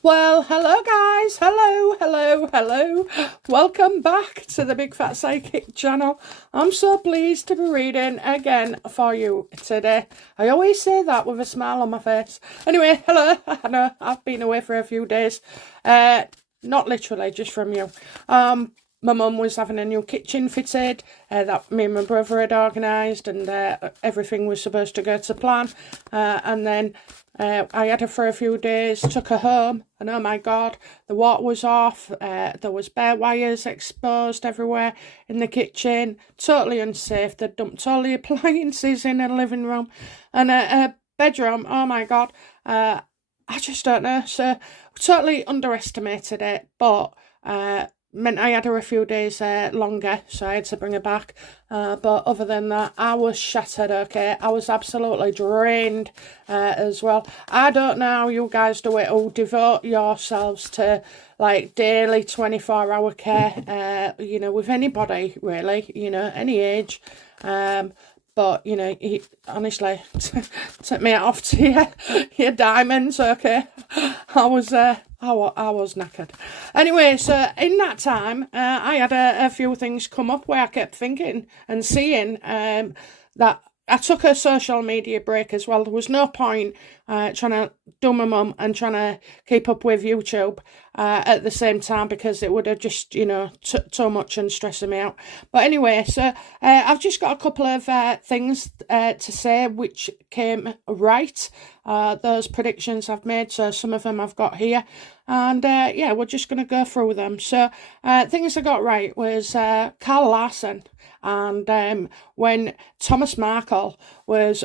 Well, hello guys, hello. Welcome back to the Big Fat Psychic channel. I'm so pleased to be reading again for you today. I always say that with a smile on my face. Anyway, hello, I know I've been away for a few days. Not literally, just from you. My mum was having a new kitchen fitted that me and my brother had organised, and everything was supposed to go to plan. And then I had her for a few days, took her home, and oh my God, the water was off. There was bare wires exposed everywhere in the kitchen, totally unsafe. They'd dumped all the appliances in her living room, and her bedroom, oh my God, I just don't know. So totally underestimated it, but meant I had her a few days longer, so I had to bring her back. But other than that, I was shattered, okay? I was absolutely drained as well. I don't know how you guys do it, or devote yourselves to like daily 24-hour care, with anybody, really, any age. But, honestly, take me off to your diamonds, okay? I was knackered. Anyway, so in that time, I had a few things come up where I kept thinking and seeing that I took a social media break as well. There was no point trying to do my mum and trying to keep up with YouTube at the same time, because it would have just, too much and stressing me out. But anyway, so I've just got a couple of things to say which came right. Those predictions I've made, so some of them I've got here. And we're just going to go through them. So things I got right was Carl Larson. And when Thomas Markle was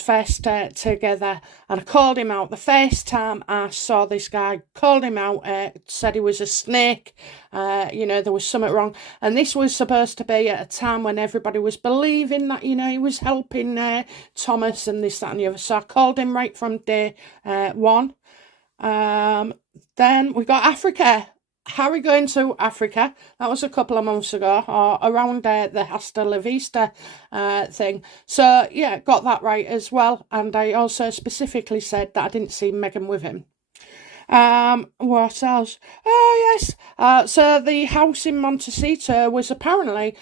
first together, and I called him out the first time I saw this guy, called him out, said he was a snake, there was something wrong. And this was supposed to be at a time when everybody was believing that, he was helping Thomas and this, that and the other. So I called him right from day one. Then we got Africa. Harry going to Africa. That was a couple of months ago, or around the Hasta La Vista thing. So, yeah, got that right as well. And I also specifically said that I didn't see Meghan with him. What else? Oh, yes. So the house in Montecito was apparently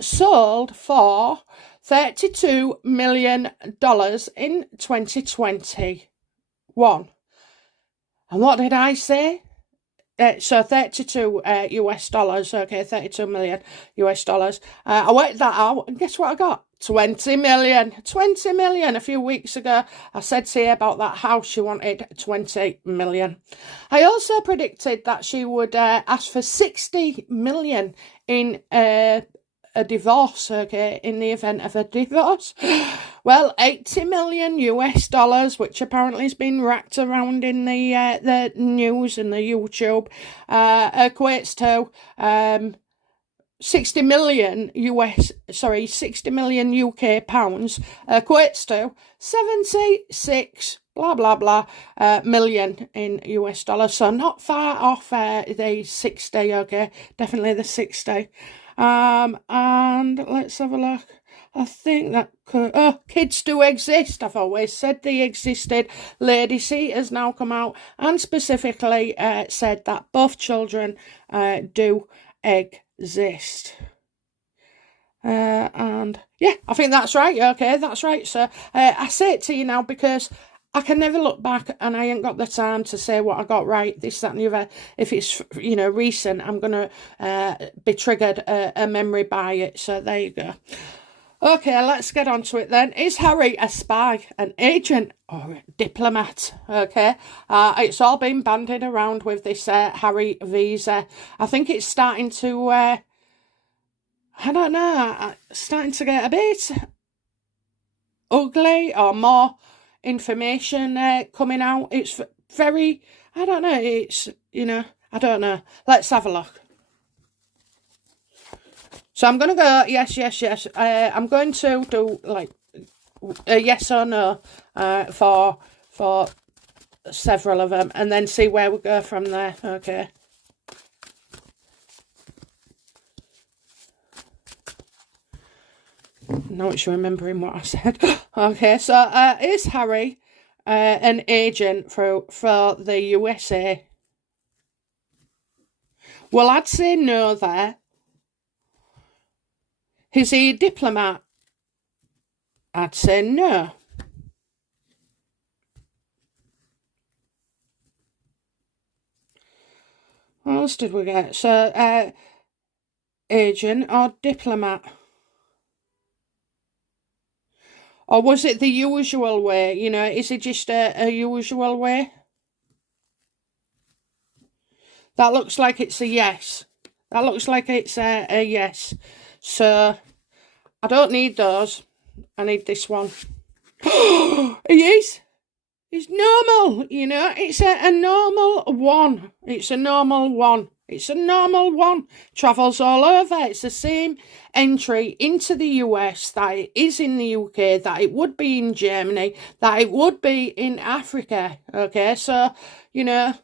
sold for $32 million in 2021. And what did I say? So 32 US dollars, okay, 32 million US dollars. I worked that out, and guess what I got? 20 million. 20 million. A few weeks ago, I said to you about that house, she wanted 20 million. I also predicted that she would ask for 60 million in a divorce, okay, in the event of a divorce. Well, 80 million US dollars, which apparently has been racked around in the news and the YouTube, equates to 60 million UK pounds, equates to 76 blah blah blah million in US dollars. So not far off the 60, okay, definitely the 60. And let's have a look. I think that could... Oh, kids do exist. I've always said they existed. Lady C has now come out and specifically said that both children do exist. And yeah, I think that's right. Okay, that's right. So I say it to you now because I can never look back, and I ain't got the time to say what I got right, this, that and the other. If it's, recent, I'm going to be triggered a memory by it. So there you go. Okay, let's get on to it then. Is Harry a spy, an agent, or a diplomat? Okay, it's all been bandied around with this Harry visa. I think it's starting to, I don't know, starting to get a bit ugly, or more information coming out. It's very, I don't know, it's, I don't know. Let's have a look. So I'm going to go yes. I'm going to do like a yes or no for several of them, and then see where we go from there. Okay. Now it's remembering what I said. Okay, so is Harry an agent for the USA? Well, I'd say no there. Is he a diplomat? I'd say no. What else did we get? So, agent or diplomat? Or was it the usual way? You know, is it just a usual way? That looks like it's a yes. That looks like it's a yes. So, I don't need those. I need this one. He is. It's normal, you know. It's a normal one. It's a normal one. It's a normal one. Travels all over. It's the same entry into the US that it is in the UK, that it would be in Germany, that it would be in Africa. Okay, so, you know,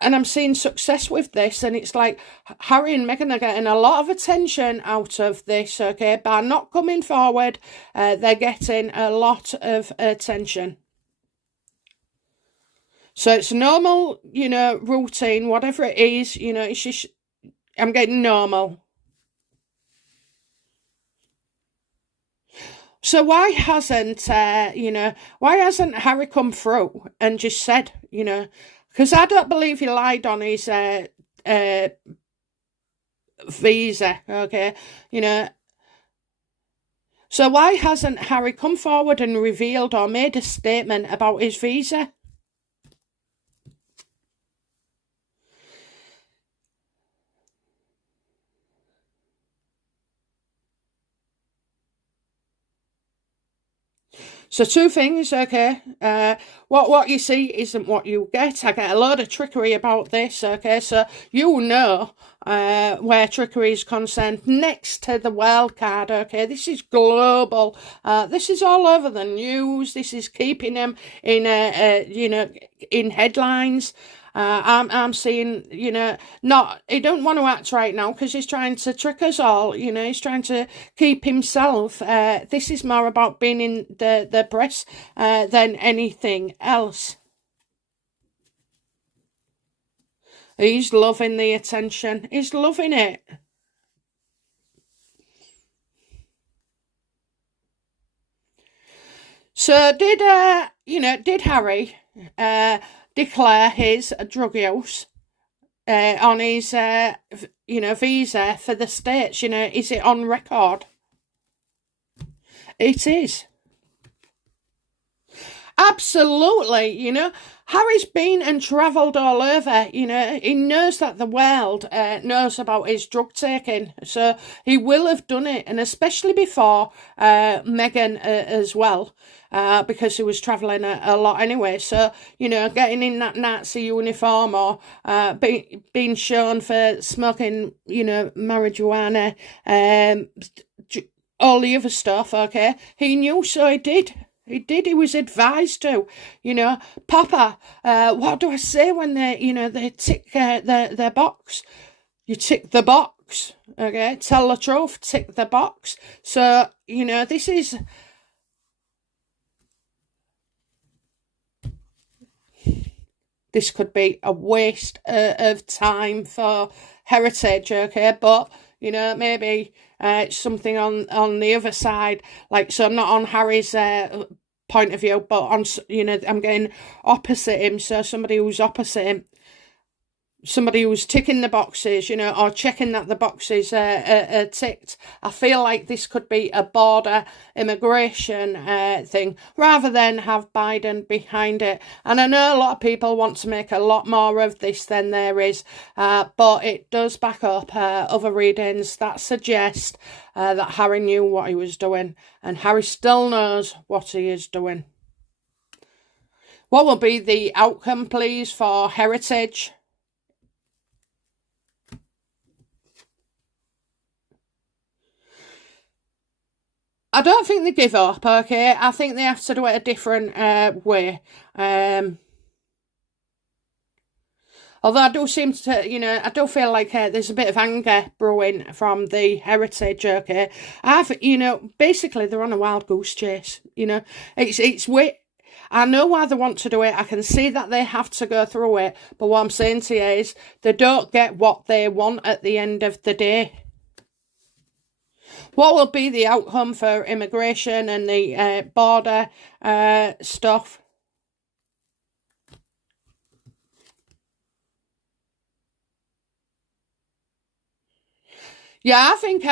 and I'm seeing success with this, and it's like Harry and Meghan are getting a lot of attention out of this, okay, by not coming forward. They're getting a lot of attention. So it's normal, you know, routine, whatever it is, you know, it's just, I'm getting normal. So why hasn't, why hasn't Harry come through and just said, you know, because I don't believe he lied on his visa, okay, you know. So why hasn't Harry come forward and revealed or made a statement about his visa? So two things, okay. What you see isn't what you get. I get a lot of trickery about this, okay. So you know where trickery is concerned. Next to the wild card, okay. This is global. This is all over the news. This is keeping them in, in headlines. I'm seeing, you know, he don't want to act right now because he's trying to trick us all, you know, he's trying to keep himself. This is more about being in the press than anything else. He's loving the attention. He's loving it. So did Harry declare his drug use on his, visa for the States? You know, is it on record? It is. Absolutely, you know. Harry's been and travelled all over, you know. He knows that the world knows about his drug taking. So he will have done it, and especially before Meghan as well. Because he was travelling a lot anyway. So, you know, getting in that Nazi uniform or being shown for smoking, you know, marijuana, all the other stuff, okay? He knew, so he did. He did. He was advised to, you know, Papa, what do I say when they tick their box? You tick the box, okay? Tell the truth, tick the box. So, you know, this could be a waste of time for heritage, okay? But, you know, maybe it's something on the other side. Like, so I'm not on Harry's point of view, but on, you know, I'm getting opposite him. So somebody who's opposite him. Somebody who's ticking the boxes, you know, or checking that the boxes are ticked. I feel like this could be a border immigration thing rather than have Biden behind it. And I know a lot of people want to make a lot more of this than there is, but it does back up other readings that suggest that Harry knew what he was doing, and Harry still knows what he is doing. What will be the outcome, please, for heritage? I don't think they give up, okay? I think they have to do it a different way. Although I do seem to, you know, I do feel like there's a bit of anger brewing from the heritage, okay? Basically they're on a wild goose chase, you know? It's I know why they want to do it. I can see that they have to go through it. But what I'm saying to you is they don't get what they want at the end of the day. What will be the outcome for immigration and the border stuff? Yeah, I think,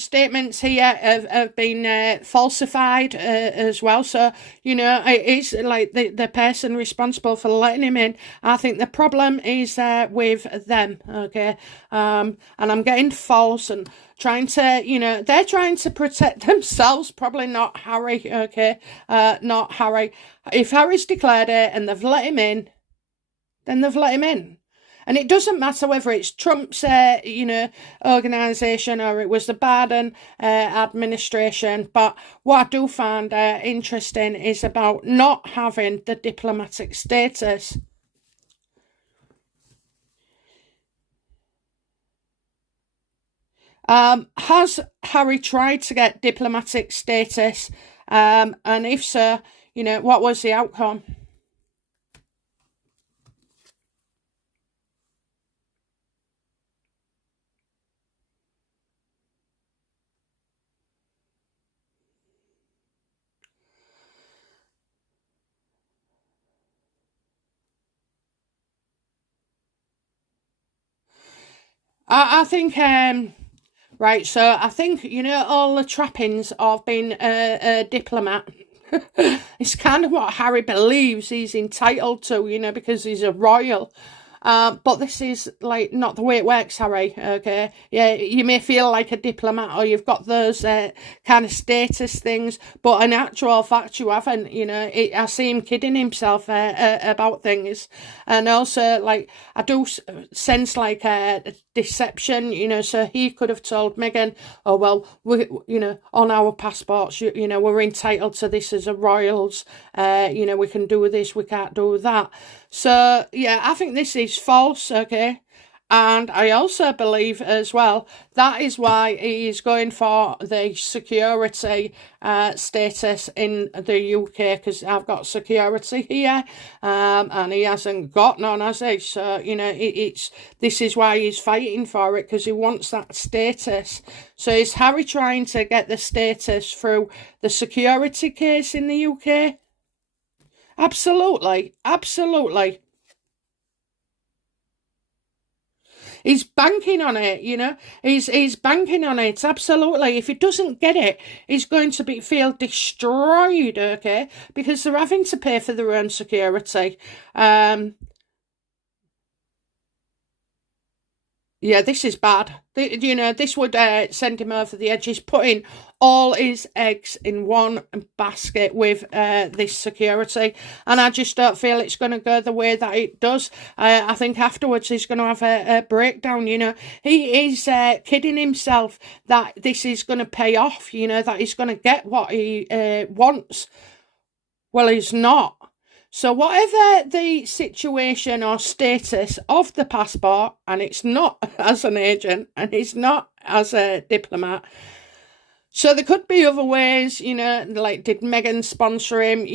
statements here have been falsified as well. So, it is like the person responsible for letting him in. I think the problem is with them, okay? And I'm getting false and trying to, they're trying to protect themselves, probably not Harry, okay? Not Harry. If Harry's declared it and they've let him in, then they've let him in. And it doesn't matter whether it's Trump's, organisation or it was the Biden administration. But what I do find interesting is about not having the diplomatic status. Has Harry tried to get diplomatic status? And if so, what was the outcome? I think, right, so I think, all the trappings of being a diplomat. It's kind of what Harry believes he's entitled to, because he's a royal. But this is like not the way it works, Harry. Okay, yeah, you may feel like a diplomat or you've got those kind of status things, but in actual fact, you haven't. I see him kidding himself about things, and also like I do sense like a deception. So he could have told Meghan, "Oh well, on our passports, we're entitled to this as a royals. We can do this, we can't do that." So, yeah, I think this is false, okay? And I also believe as well, that is why he is going for the security status in the UK, because I've got security here, and he hasn't got none, has he? So, this is why he's fighting for it, because he wants that status. So is Harry trying to get the status through the security case in the UK? Absolutely, absolutely. He's banking on it, He's banking on it, absolutely. If he doesn't get it, he's going to feel destroyed, okay? Because they're having to pay for their own security. Yeah, this is bad. This would send him over the edge. He's putting all his eggs in one basket with this security. And I just don't feel it's going to go the way that it does. I think afterwards he's going to have a breakdown, He is kidding himself that this is going to pay off, that he's going to get what he wants. Well, he's not. So whatever the situation or status of the passport, and it's not as an agent and it's not as a diplomat, so there could be other ways, like did Meghan sponsor him,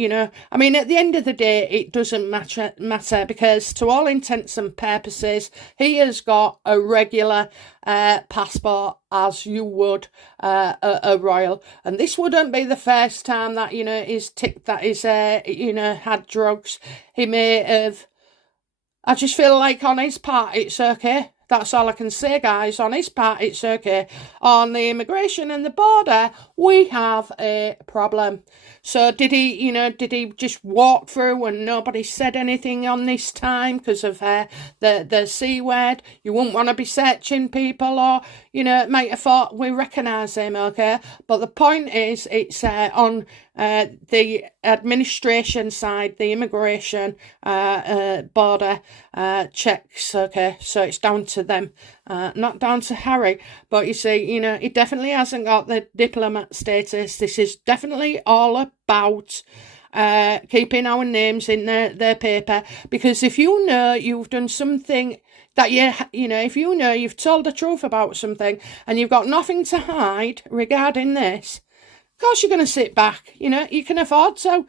I mean, at the end of the day, it doesn't matter because to all intents and purposes, he has got a regular passport as you would a royal. And this wouldn't be the first time that, he's ticked that he's, had drugs. He may have, I just feel like on his part, it's okay. That's all I can say, guys. On his part, it's okay. On the immigration and the border, we have a problem. So did he just walk through and nobody said anything on this time because of the C word? You wouldn't want to be searching people or, might have thought we recognise him, okay? But the point is, it's on the administration side, the immigration border checks, okay? So it's down to them, not down to Harry. But you see, he definitely hasn't got the diplomat status. This is definitely all about keeping our names in their paper. Because if you've done something that if you've told the truth about something and you've got nothing to hide regarding this, Of course you're going to sit back, you know, you can afford to.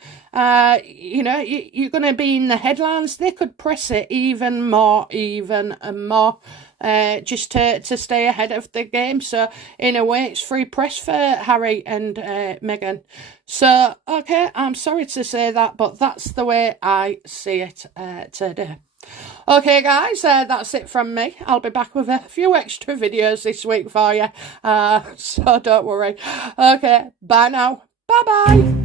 You know, you're going to be in the headlines. They could press it even more, just to stay ahead of the game. So in a way, it's free press for Harry and Meghan. So, okay, I'm sorry to say that, but that's the way I see it today. Okay, guys, that's it from me. I'll be back with a few extra videos this week for you, so don't worry. Okay, bye now. Bye-bye.